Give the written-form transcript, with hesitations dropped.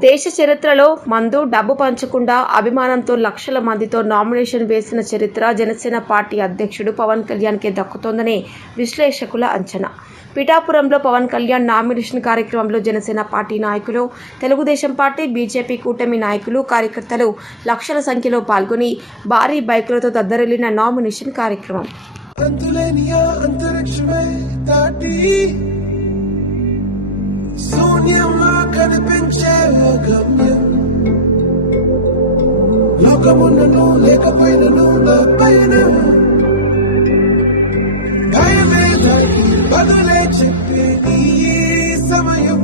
దేశ చరిత్రలో మందు డబ్బు పంచకుండా అభిమానంతో లక్షల మందితో నామినేషన్ వేసిన చరిత్ర జనసేన పార్టీ అధ్యక్షుడు పవన్ కళ్యాణ్కే దక్కుతోందని విశ్లేషకుల అంచనా. పిఠాపురంలో పవన్ కళ్యాణ్ నామినేషన్ కార్యక్రమంలో జనసేన పార్టీ నాయకులు, తెలుగుదేశం పార్టీ, బీజేపీ కూటమి నాయకులు, కార్యకర్తలు లక్షల సంఖ్యలో పాల్గొని భారీ బైకులతో దద్దరిల్లిన నామినేషన్ కార్యక్రమం. శూన్యంగా కనిపించే గమ్యం, లోకమున్నను లేకపోయినను నా పైన భయమే నాకు బదులే చెప్పే ఈ సమయం.